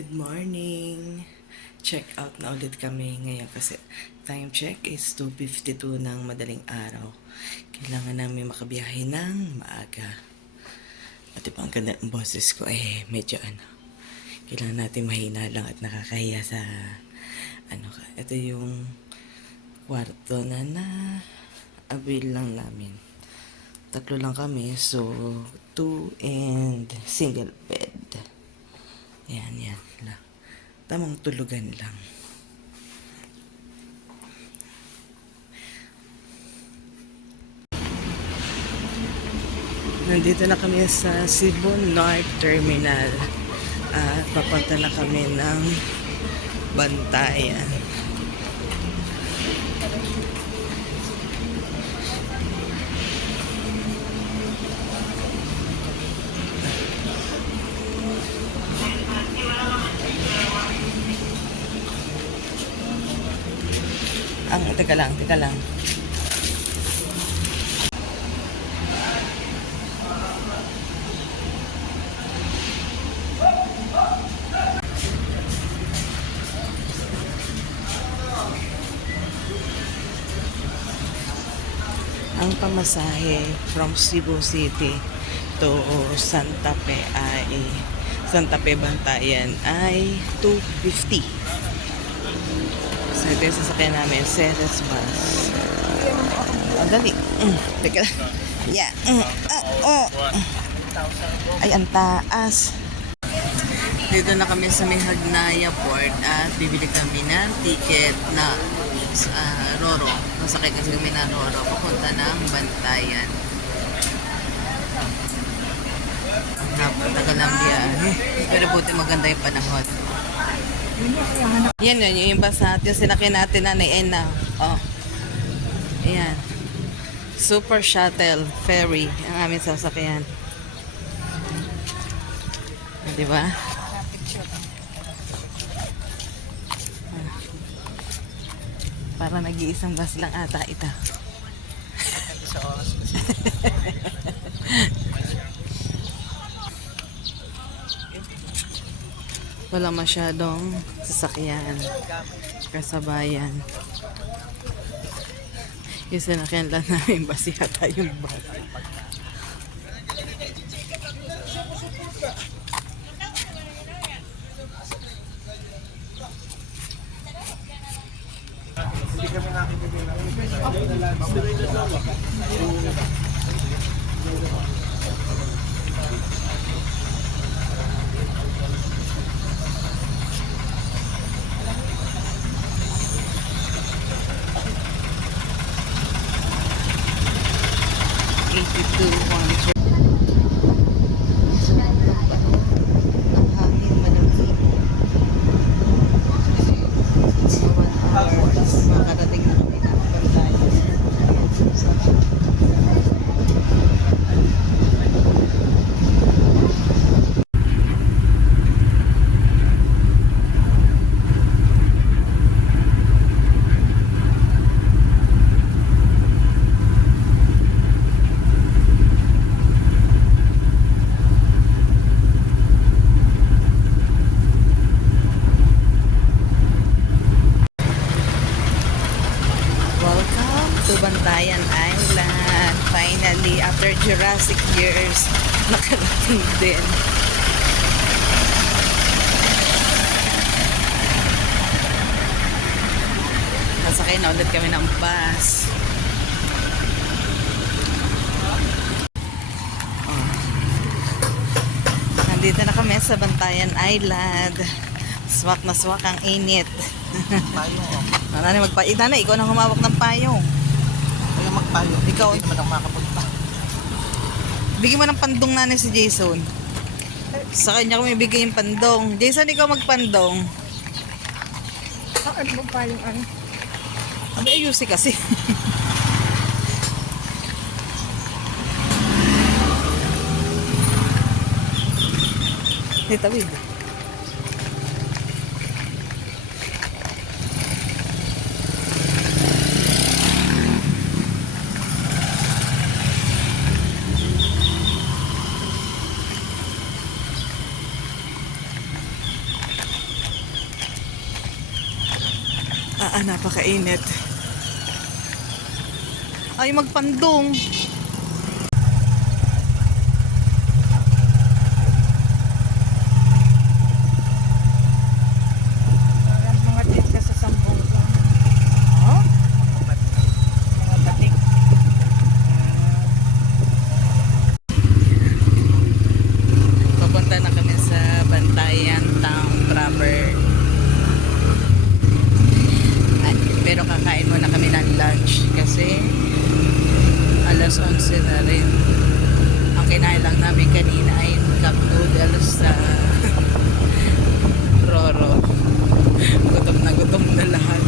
Good morning! Check out na ulit kami ngayon kasi time check is 2:52 ng madaling araw. Kailangan namin makabiyahe ng maaga. At iba ang ganda ng boses ko medyo kailangan natin mahina lang at nakakahiya sa ito yung kwarto na avail lang namin. Tatlo lang kami, so 2 and single bed. Yan lang. Tamang tulugan lang. Nandito na kami sa Cebu North Terminal. At papunta na kami ng Bantayan. Teka lang. Ang pamasahe from Cebu City to Santa Fe Bantayan ay 250. So ito yung sasakyan namin, Ceres Bus. Ang dali. Teka lang. Yeah. Ay, ang taas. Dito na kami sa may Hagnaya Port at bibili kami ng ticket na Roro. Masakay kasi kami na Roro. Papunta ng Bantayan. Napatagal ang biyahe. Pero buti maganda yung panahon. Yan yung bus natin. Sinakyan natin na na. Ayan. Super Shuttle Ferry ang aming sasakyan. Diba? Para nag-iisang bus lang ata ito. Wala masyadong sasakyan kasabayan. Yung sinakyan lang namin bus yata yung bus. Hindi kami nakikita. 82 ang hangin malamig. So 1 hours makarating na kami ng Bantayan. Bantayan Island. Finally, after Jurassic years, nakarating din. Nasakay na ulit kami ng bus. Nandito na kami sa Bantayan Island. Swak na swak ang init. Nanay, ikaw nang humawak ng payong. Magpayong. Ikaw, hindi mo nang makapunta. Bigyan mo ng pandong nanay si Jason. Sa kanya kami bigay yung pandong. Jason, ikaw magpandong. Ano mo payong ano? Abi, ayusin kasi. Tawid. Napakainit. Ay, magpandong. Parang mga tita sa sampung lang. Oh? Mga batik. Papunta na kami sa Bantayan Town proper. Pero kakain muna kami ng lunch kasi alas 11 na rin. Ang kinain lang namin kanina ay cup noodles sa Roro. Gutom na lahat.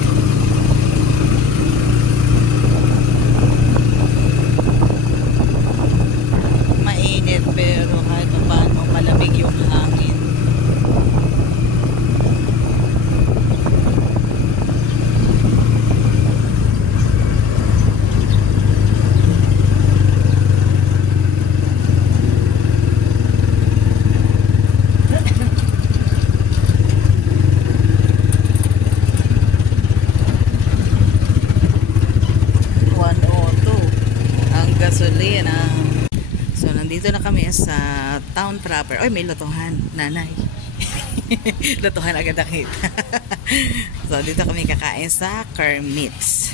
Mainit pero kahit paano malamig yung hangin. Gasolina. So, nandito na kami sa town proper. Oy, may lotohan, nanay. Lotohan agad nakita. So, dito kami kakain sa Kermit's.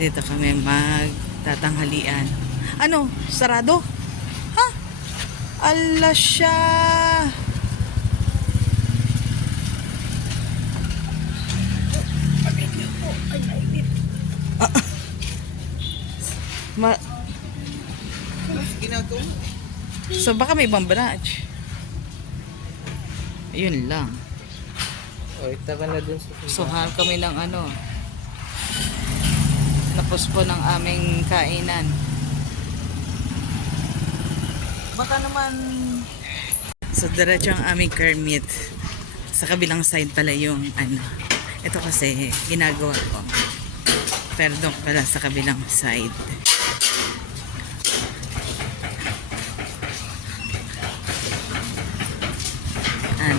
Dito kami magtatanghalian. Ano? Sarado? Ha? Ala siya. Pamilya ko. Ay, mainit. So baka may ibang branch. Ayun lang. O, ita ka na dun sa So hanap kami ng ano. Napuspo ng aming kainan. Baka naman. So diretso ang aming Kermit. Sa kabilang side pala yung ano. Ito kasi ginagawa ko. Pero doon pala sa kabilang side.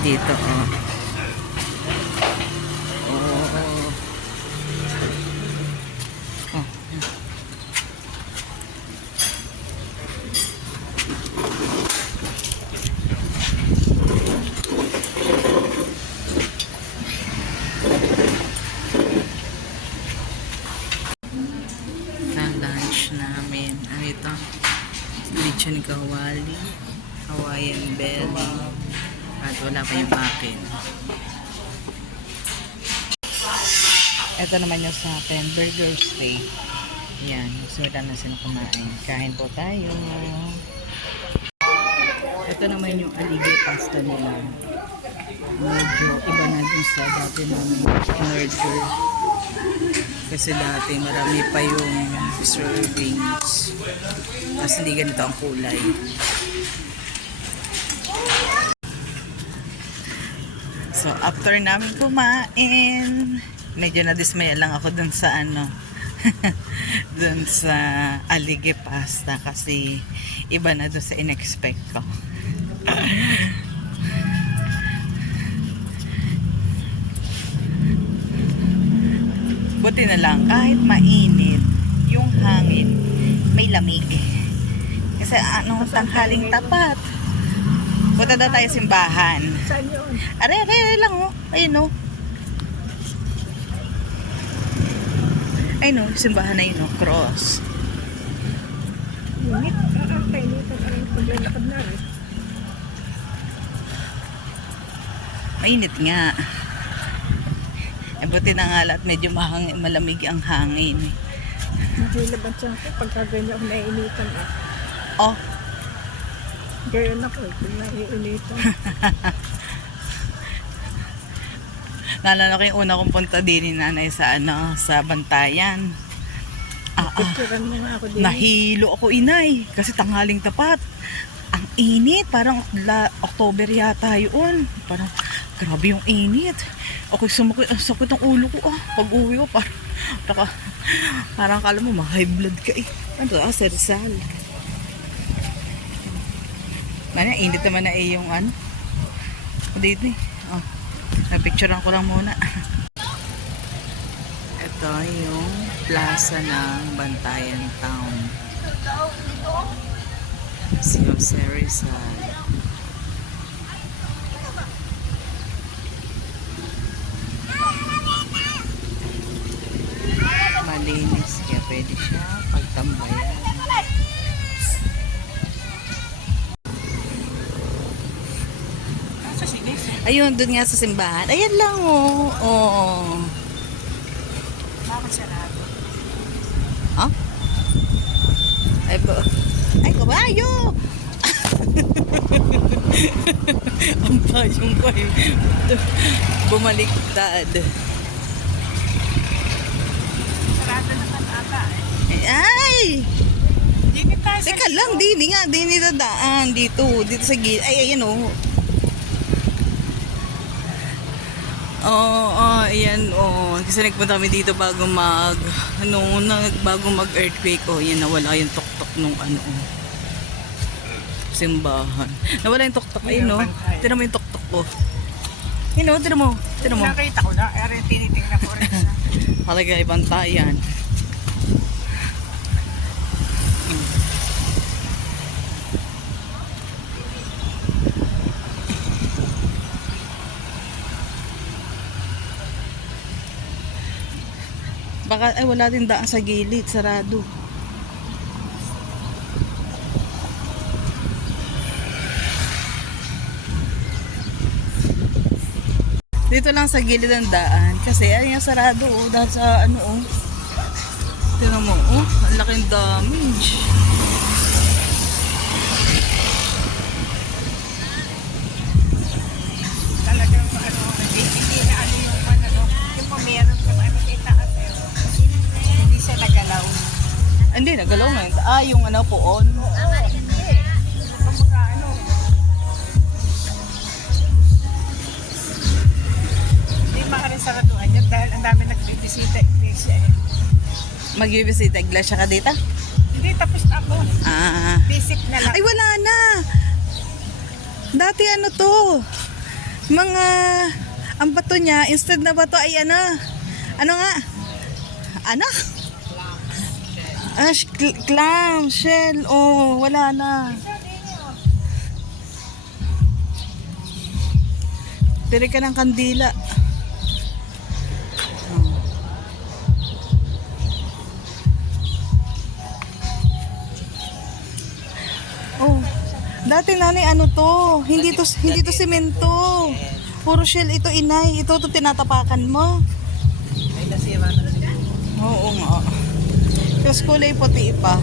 Dito oh. Oh. Lunch namin. Ano ito? Lechon kawali, Hawaiian belly. At wala pa yung akin. Ito naman yung sa akin, burger steak. Yan, sumita na sila kumain. Kain po tayo. Ito naman yung aligay pasta nila. Medyo iba na dun sa dati namin in-order. Kasi dati marami pa yung servings. Tapos hindi ganito ang kulay. So, after namin kumain, medyo nadismaya lang ako dun sa ano, dun sa aligay pasta kasi iba na dun sa in-expect ko. Buti na lang, kahit mainit, yung hangin, may lamig. Kasi ano, tanghaling tapat. Punta daw tayo simbahan. Saan yun? Are lang oh. Ayun oh. Ayun oh, simbahan na yun oh, cross. Init. Kainit ang aking paglalakad na rin. Mainit nga. Eh, buti na nga lahat medyo malamig ang hangin. Mahilaban siya ako pagka ganyan ako naiinitan ah. Oh, Ganyan ako eh, kung naiinitan. naalala ko yung una kong punta din ni nanay sa ano, sa Bantayan. Picturean mo nga ako din. Nahilo ako inay kasi tanghaling tapat. Ang init, parang October yata yun. Parang grabe yung init. Ako sumakit, ang sakit ng ulo ko pag uwi ko parang kala mo ma-high blood ka eh. Ano sa Rizal. Nanya, init naman na eh yung ano. Dito eh. Oh, napicturean ko lang muna. Ito yung plaza ng Bantayan Town. Si Jose Rizal. Malinis kaya pwede siya pagtambayan. Sa sige. Ayun, dun nga sa simbahan. Ayan lang, oh. Oh. Bakit sarado? Ha? Ay, ay, kabayo! Ang payong ko eh. Bumaliktad. Sarado naman ata eh. Ay! Hindi tayo sa Teka lang, di dadaan dito sa gilid. Ay, ayan oh. Ayan oh. Kasi nagpunta kami dito bago bago mag-earthquake oh. Yan, nawala yung tuktok nung simbahan. Nawala yung tuktok. Ayun oh. Tira mo yung tuktok ko. Ayun oh, tira mo. Nakita ko na. Ere, tinitingnan ko rin siya. Talaga, Bantayan. Baka, ay wala din daan sa gilid, sarado. Dito lang sa gilid ang daan. Kasi ay yung sarado oh, dahil sa oh. Tingnan mo, oh, ang laking damage. Talagang hindi na yung meron ka itaas eh. Hindi siya nagalaw. Hindi, nagalaw na. Yung poon. Hindi. Kumbaga hindi maaaring saraduan yun dahil ang dami nagbibisita iglesia eh. Mag-visit iglesia ka dito? Hindi, tapos na ako. Basic na lang. Ay, wala na. Dati to? Mga, ang bato niya, instead na bato ay ano nga? Ano? Clam, shell, oh, wala na. Pili ka ng kandila. Oh, dati nanay to? Hindi to semento. Puro shell ito, inay. Ito tinatapakan mo. Ay, nasira na rin. Oo nga. Tapos kulay puti pa.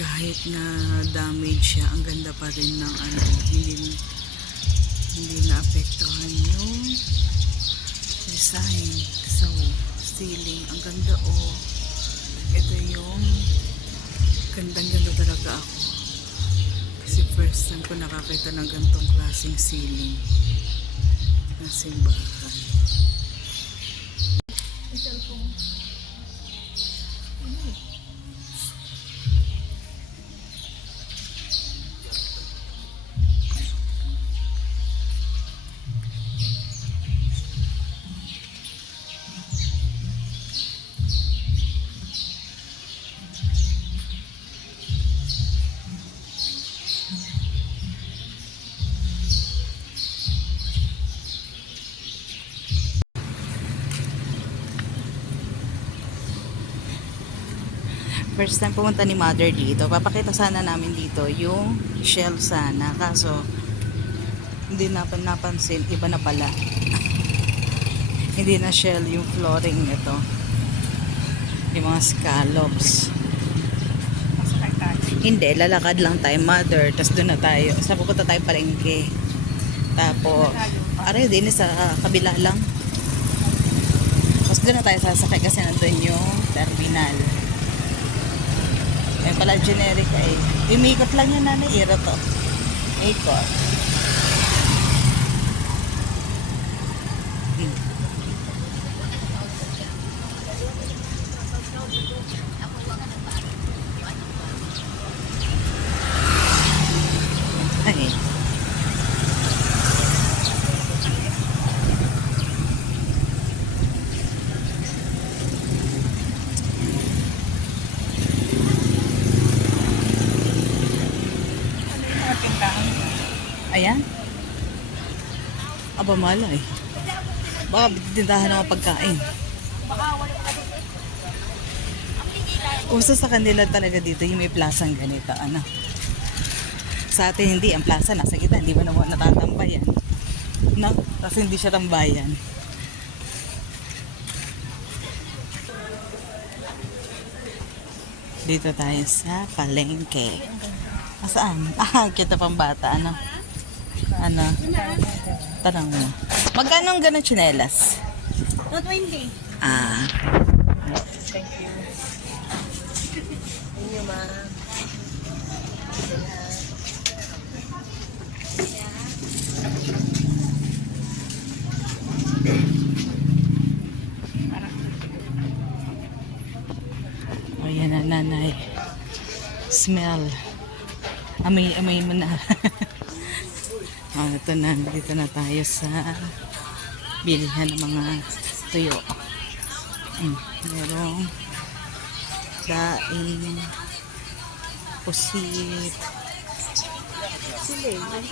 Kahit na damage siya, ang ganda pa rin ng hindi na-apektuhan yung design sa ceiling. Ang ganda oh. Ito yung gandang-ganda talaga ako. Kasi first time ko nakakita ng gantong klaseng ceiling ng simbahan. First time pumunta ni Mother dito. Papakita sana namin dito yung shell sana. Kaso, hindi napansin. Iba na pala. Hindi na shell yung flooring nito. Yung mga scallops. Masakay tayo. Hindi, lalakad lang tayo, Mother. Tapos doon na tayo. Sa pupunta tayo palengke. Tapos, aray, din sa kabila lang. Tapos doon na tayo sasakay kasi nandun yung terminal. May pala generic ay. Umikot lang yun nanay. Iro to. Ikot. Ayan. Aba malay. Baka tindahan ng mga pagkain. Uso sa kanila talaga dito yung may plasang ganito. Ano? Sa atin hindi. Ang plaza nasa gitna. Hindi mo naman natatambayan. No? Kasi hindi siya tambayan. Dito tayo sa palengke. Saan? Kita pang bata. Ano? Ano? Tanong mo. Magkano ang ganun tsinelas? 220. Ah. Thank you. Inyo, ma'am. Ayan na nanay. Smell. Amoy mo na. Ito na. Dito na tayo sa bilihan ng mga tuyo. Merong daing, pusit.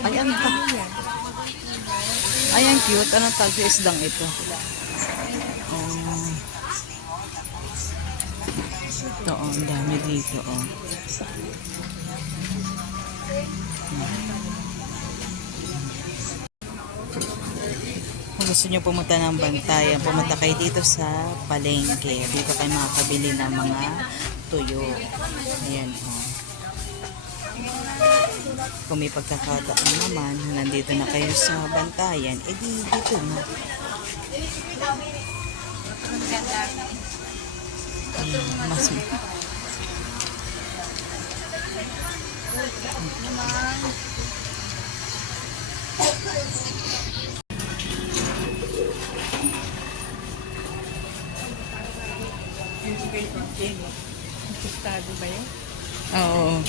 Ay, ano to? Ay, ang cute. Anong tawag sa isdang ito? Oh. Ito, oh. Ang dami dito, oh. Kung gusto nyo pumunta ng Bantayan, pumunta kayo dito sa palengke. Dito kayo makakabili ng mga tuyo. Ayan, oh. Kung may pagkakataon naman, nandito na kayo sa Bantayan, edi dito na. Mas Estado ba yun? oo.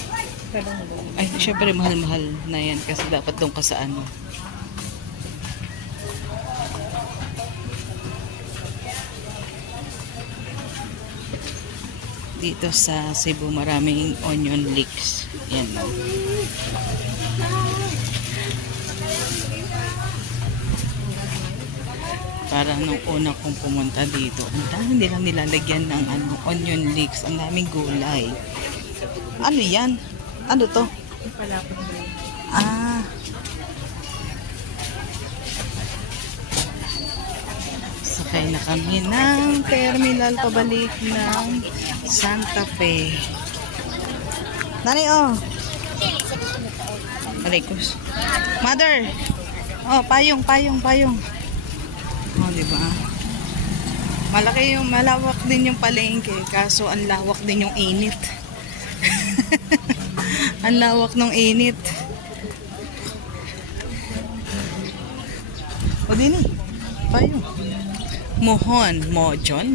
Talong mo. Ay, syempre mahal-mahal na yan kasi dapat doon ka sa ano. Dito sa Cebu maraming onion leeks. Yan no. Para nung una kong pumunta dito, ang dami nilang nilalagyan ng ano, onion leeks. Ang daming gulay. Ano yan? Ano to? Palapot ba yun? Ah. Sakay na kami ng terminal pabalik ng Santa Fe. Nanay, oh. Alikos. Mother. Oh, payong. Oh, di ba? Malawak din yung palengke, kaso ang lawak din yung init. Ang lawak ng init. O din eh. Payong. Mohon. Mohon.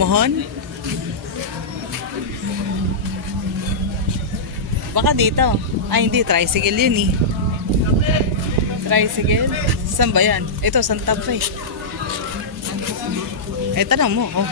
Mohon. Baka dito. Ay, hindi. Tricycle yun eh. Tricycle? Saan ba yan? Ito, Santa Fe. Eh, tanong mo. Oh.